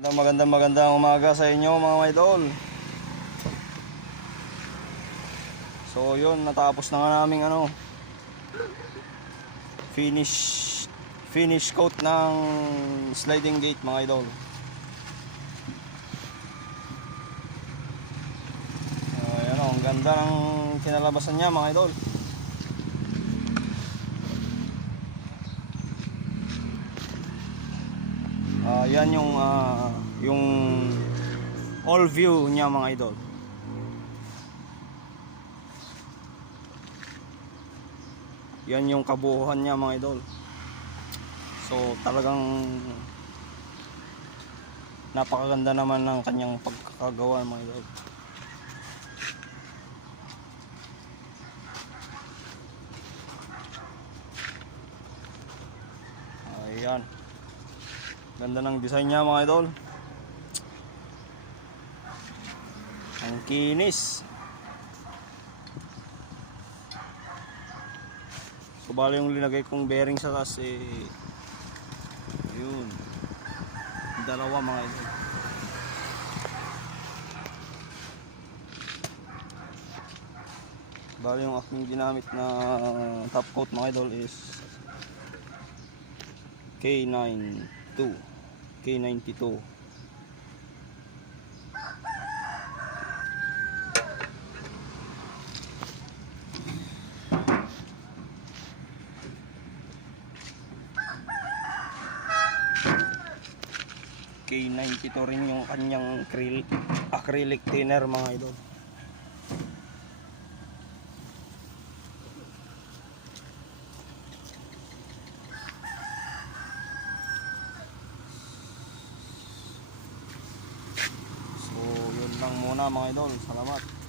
Magandang umaga sa inyo mga idol. So yun, natapos na nga naming finish coat ng sliding gate mga idol. Ayan o, ang ganda ng kinalabasan niya mga idol. Yan yung all view niya mga idol. Yan yung kabuuhan niya mga idol. So talagang napakaganda naman ng kanyang pagkakagawa mga idol. Ayan, ganda ng design niya mga idol. Ang kinis. So bali yung linagay kong bearing sa taas ayun, dalawa mga idol. Bali yung aking ginamit na top coat mga idol is K92. K92 rin yung kanyang acrylic thinner mga idol. So yun lang muna mga idol, salamat.